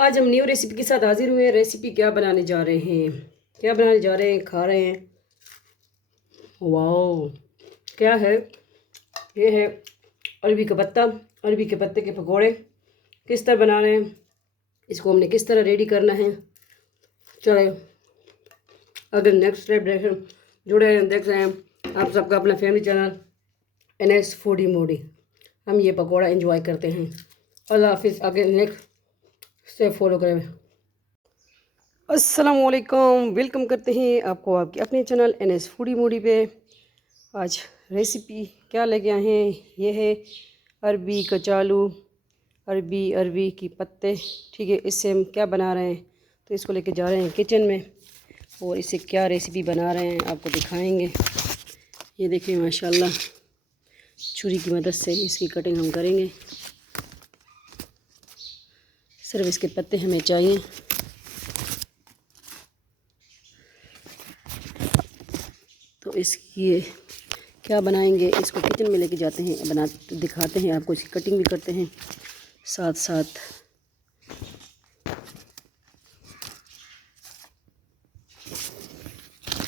आज हम new recipe के साथ हाजिर हुए हैं। रेसिपी क्या बनाने जा रहे हैं, खा रहे हैं। वाओ, क्या है ये? है अरबी का पत्ता। अरबी के पत्ते के पकोड़े किस तरह बना रहे हैं, इसको हमने किस तरह रेडी करना है। चले अगर नेक्स्ट स्टेप जुड़े हैं, देख रहे हैं आप सबका अपना family channel NS foodie Moody. हम ये पकोड़ा एंजॉय करते हैं। अल्लाह हाफिज़। आगे नेक्स्ट स्टेप फॉलो करें। अस्सलामुअलैकुम, वेलकम करते हैं आपको आपके अपने चैनल NS फूडी मूडी पे। आज रेसिपी क्या लेके आए हैं, ये है अरबी कचालू, अरबी की पत्ते। ठीक है, इससे हम क्या बना रहे हैं, तो इसको लेके जा रहे हैं किचन में और इससे क्या रेसिपी बना रहे हैं आपको दिखाएंगे। ये देखिए माशाल्लाह, छुरी की मदद से इसकी कटिंग हम करेंगे। सिर्फ इसके पत्ते हमें चाहिए। तो इसकी क्या बनाएंगे, इसको किचन में लेके जाते हैं, दिखाते हैं आपको। इसकी कटिंग भी करते हैं साथ साथ।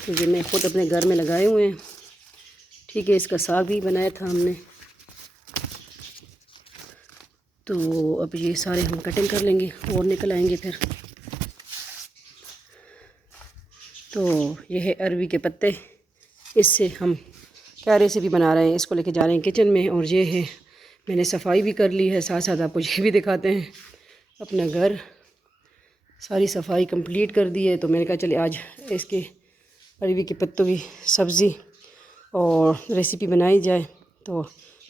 तो ये मैं खुद अपने घर में लगाए हुए हैं। ठीक है, इसका साग भी बनाया था हमने। तो अब ये सारे हम कटिंग कर लेंगे और निकल आएंगे फिर। तो ये है अरबी के पत्ते, इससे हम क्या रेसिपी बना रहे हैं, इसको लेके जा रहे हैं किचन में। और ये है, मैंने सफाई भी कर ली है, साथ साथ आपको ये भी दिखाते हैं। अपना घर सारी सफाई कंप्लीट कर दी है। तो मैंने कहा चले आज इसके अरबी के पत्तों की सब्ज़ी और रेसिपी बनाई जाए। तो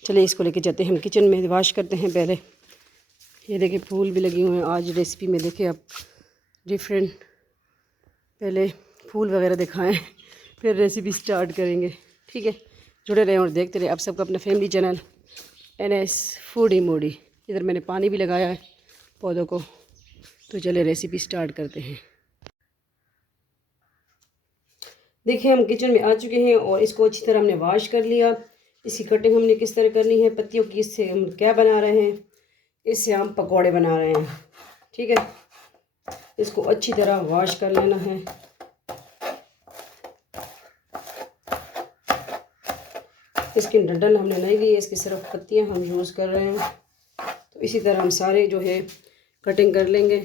चले इसको लेके जाते हैं हम किचन में, वॉश करते हैं पहले। ये देखिए फूल भी लगे हुए हैं आज रेसिपी में। देखिए आप डिफरेंट, पहले फूल वगैरह दिखाएं फिर रेसिपी स्टार्ट करेंगे। ठीक है, जुड़े रहें और देखते रहें आप सबका अपना family channel NS foodie Moody. इधर मैंने पानी भी लगाया है पौधों को। तो चले रेसिपी स्टार्ट करते हैं। देखिए हम किचन में आ चुके हैं और इसको अच्छी तरह हमने वॉश कर लिया। इसकी कटिंग हमने किस तरह करनी है पत्तियों की, इससे हम क्या बना रहे हैं, इससे हम पकोड़े बना रहे हैं। ठीक है, इसको अच्छी तरह वॉश कर लेना है। इसकी डंडल हमने नहीं ली है, इसकी सिर्फ पत्तियां हम यूज़ कर रहे हैं। तो इसी तरह हम सारे जो है कटिंग कर लेंगे।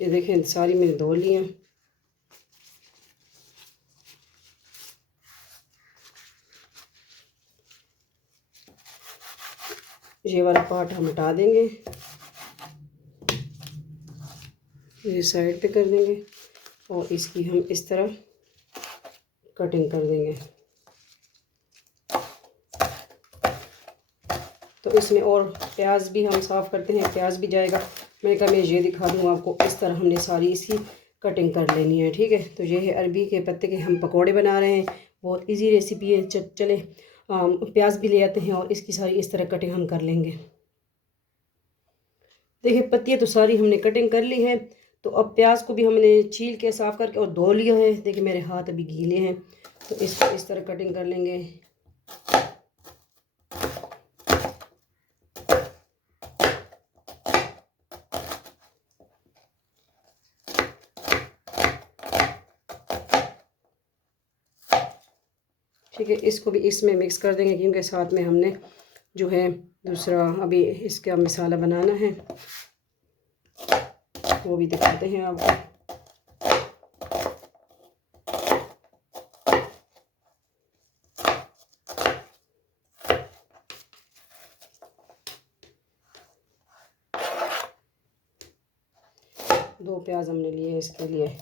ये देखें सारी मैंने धो ली हैं। ये वाला पार्ट हम हटा देंगे, ये साइड पे कर देंगे और इसकी हम इस तरह कटिंग कर देंगे। तो इसमें और प्याज भी हम साफ़ करते हैं, प्याज भी जाएगा। मैंने कहा मैं ये दिखा दूँ आपको, इस तरह हमने सारी इसकी कटिंग कर लेनी है। ठीक है, तो ये है अरबी के पत्ते के हम पकोड़े बना रहे हैं। बहुत इजी रेसिपी है। चले प्याज भी ले आते हैं और इसकी सारी इस तरह कटिंग हम कर लेंगे। देखिए पत्तियाँ तो सारी हमने कटिंग कर ली है। तो अब प्याज को भी हमने छील के साफ़ करके और धो लिया है। देखिए मेरे हाथ अभी गीले हैं। तो इसको इस तरह कटिंग कर लेंगे। ठीक है, इसको भी इसमें मिक्स कर देंगे क्योंकि साथ में हमने जो है दूसरा अभी इसका मसाला बनाना है, वो भी दिखाते हैं आपको। दो प्याज हमने लिए इसके लिए।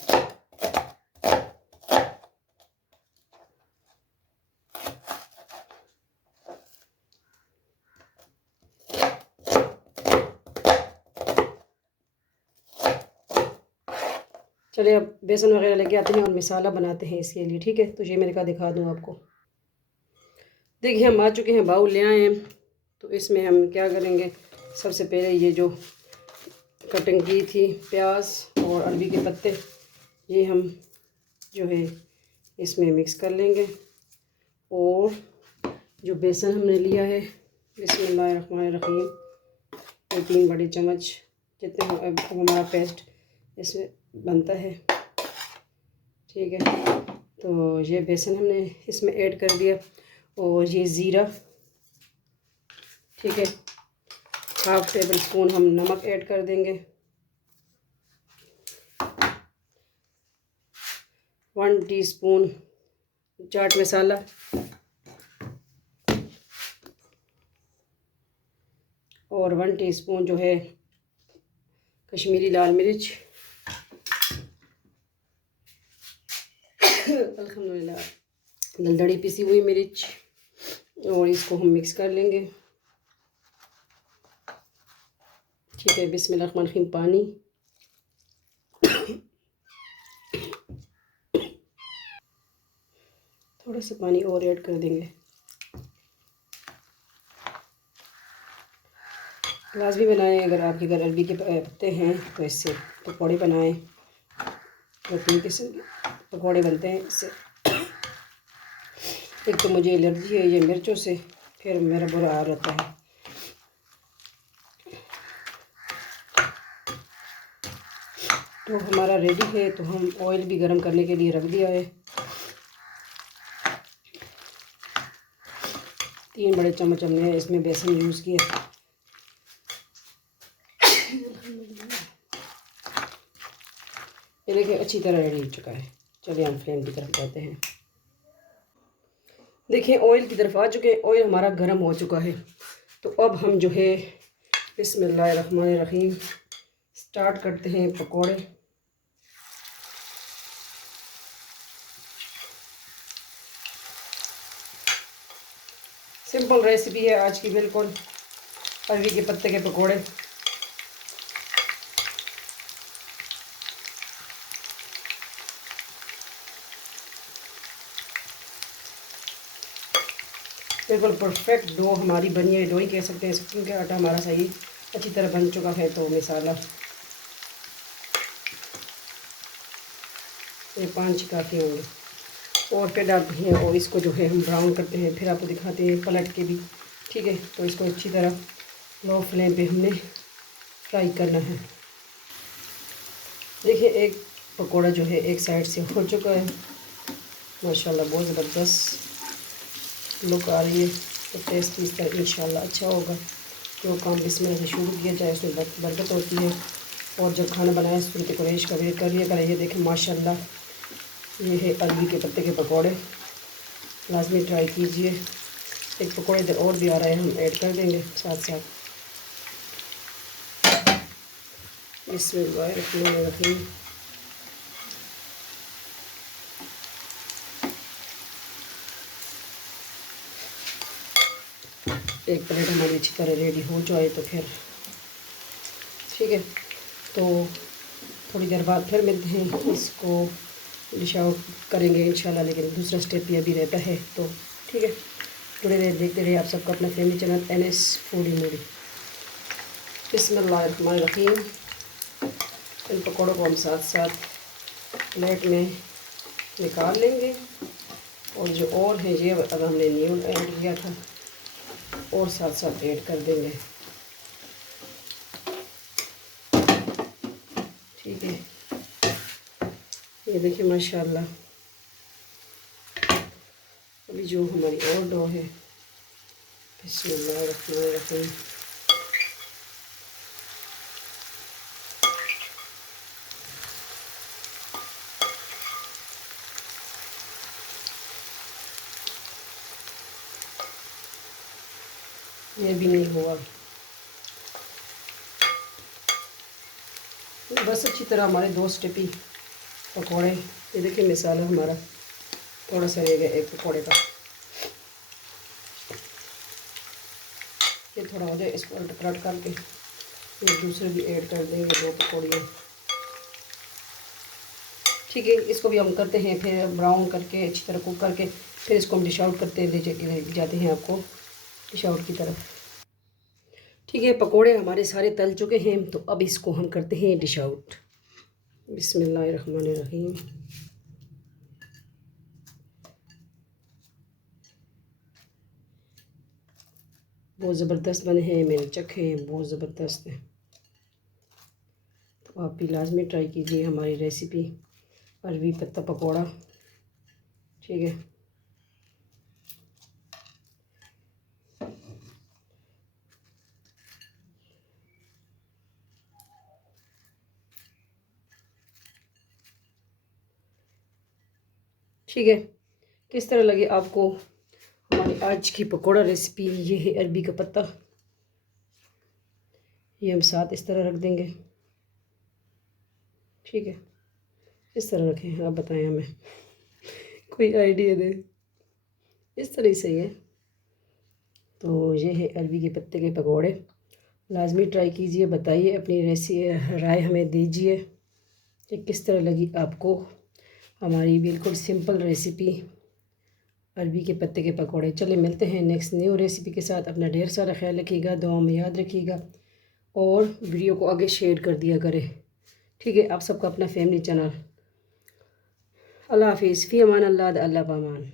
चलिए अब बेसन वगैरह लेके आते हैं और मसाला बनाते हैं इसके लिए। ठीक है, तो ये मैंने कहा दिखा दूँ आपको। देखिए हम आ चुके हैं, बाउल ले आए हैं। तो इसमें हम क्या करेंगे, सबसे पहले ये जो कटिंग की थी प्याज और अरबी के पत्ते, ये हम जो है इसमें मिक्स कर लेंगे। और जो बेसन हमने लिया है, बिस्मिल्लाहिर्रहमानिर्रहीम, ये 3 बड़े चम्मच जितने अब हमारा पेस्ट इसमें बनता है। ठीक है, तो ये बेसन हमने इसमें ऐड कर दिया और ये ज़ीरा। ठीक है, 1/2 टेबल स्पून हम नमक ऐड कर देंगे, 1 टीस्पून चाट मसाला और 1 टीस्पून जो है कश्मीरी लाल मिर्च। अल्हम्दुलिल्लाह दलदली पिसी हुई मिर्च, और इसको हम मिक्स कर लेंगे। ठीक है, बिस्मिल्लाहिर्रहमानिर्रहीम। पानी थोड़ा सा पानी और ऐड कर देंगे। लाजमी बनाएं, अगर आपके घर अरबी के पत्ते हैं तो इससे पकौड़े बनाएं। तो 3 किस्म के पकौड़े बनते हैं इससे। एक तो मुझे एलर्जी है ये मिर्चों से, फिर मेरा बुरा हाल रहता है। तो हमारा रेडी है, तो हम ऑयल भी गर्म करने के लिए रख दिया है। 3 बड़े चम्मच हमने इसमें बेसन यूज़ किया। ये देखिए अच्छी तरह रेडी हो चुका है। चलिए हम फ्लेम की तरफ जाते हैं। देखिए ऑयल की तरफ आ चुके हैं, ऑयल हमारा गर्म हो चुका है। तो अब हम जो है बिस्मिल्लाहिर्रहमानिर्रहीम स्टार्ट करते हैं पकोड़े। सिंपल रेसिपी है आज की, बिल्कुल अरबी के पत्ते के पकोड़े। बिल्कुल परफेक्ट डो हमारी बनी है, डो ही कह सकते हैं क्योंकि आटा हमारा सही अच्छी तरह बन चुका है। तो मसाला ये 5 काफ़ी होंगे, और फिर डालते हैं और इसको जो है हम ब्राउन करते हैं, फिर आपको दिखाते हैं पलट के भी। ठीक है, तो इसको अच्छी तरह लो फ्लेम पे हमने फ्राई करना है। देखिए एक पकोड़ा जो है एक साइड से हो चुका है, माशाल्लाह बहुत ज़बरदस्त लुक आ रही है। तो टेस्ट इस तरह इंशाल्लाह अच्छा होगा। जो काम बिस्मिल्लाह से शुरू किया जाए उसमें बरकत होती है। और जब खाना बनाए सूरत कुरैश का वेट कर लिया करें। ये देखें माशाल्लाह, ये है अरबी के पत्ते के पकौड़े, लाजमी ट्राई कीजिए। एक पकौड़े इधर और भी आ रहा है, हम ऐड कर देंगे साथ साथ। बिस्मिल्लाहिर्रहमानिर्रहीम। एक प्लेट हमारी अच्छी तरह रेडी हो जाए तो फिर ठीक है, तो थोड़ी देर बाद फिर मिलते हैं, इसको डिश आउट करेंगे इंशाल्लाह। लेकिन दूसरा स्टेप भी अभी रहता है, तो ठीक है जुड़े रहे, देखते रहिए आप सबका अपना family channel NS foodie Moody. बिस्मिल्लाहिर्रहमानिर्रहीम। इन पकौड़ों को हम साथ साथ प्लेट में निकाल लेंगे। और जो और है ये अब हमने न्यू ऐड किया था, और साथ साथ ऐड कर देंगे। ठीक है, ये देखिए माशाल्लाह। अभी जो हमारी और डो है, बिस्मिल्लाहिर्रहमानिर्रहीम। ये भी नहीं हुआ, बस अच्छी तरह हमारे 2 स्टेप ही पकौड़े। ये देखिए मसाला हमारा थोड़ा सा रह गया एक पकौड़े का, ये थोड़ा हो जाए इसको उलट पलट करके फिर दूसरे भी ऐड कर देंगे 2 पकौड़ियाँ। ठीक है, इसको भी हम करते हैं फिर ब्राउन करके अच्छी तरह कुक करके, फिर इसको हम डिश आउट करते ले जाते हैं आपको डिश आउट की तरफ। ठीक है, पकोड़े हमारे सारे तल चुके हैं, तो अब इसको हम करते हैं डिश आउट। बिस्मिल्लाहिर्रहमानिर्रहीम। बहुत ज़बरदस्त बने हैं, मेरे चखे हैं बहुत ज़बरदस्त है। आप भी लाजमी ट्राई कीजिए हमारी रेसिपी अरवी पत्ता पकौड़ा। ठीक है, ठीक है। किस तरह लगे आपको हमारी आज की पकौड़ा रेसिपी? ये है अरबी का पत्ता, ये हम साथ इस तरह रख देंगे। ठीक है, इस तरह रखें, आप बताएं हमें कोई आइडिया दे। इस तरह ही सही है। तो ये है अरबी के पत्ते के पकौड़े, लाजमी ट्राई कीजिए, बताइए अपनी राय हमें दीजिए कि किस तरह लगी आपको हमारी बिल्कुल सिंपल रेसिपी अरबी के पत्ते के पकौड़े। चले मिलते हैं नेक्स्ट न्यू रेसिपी के साथ। अपना ढेर सारा ख्याल रखिएगा, दुआ में याद रखिएगा और वीडियो को आगे शेयर कर दिया करें। ठीक है, आप सबका अपना फैमिली चैनल। अल्लाह हाफिज़, फ़ी अमान अल्लाह, अल्लाह पामान।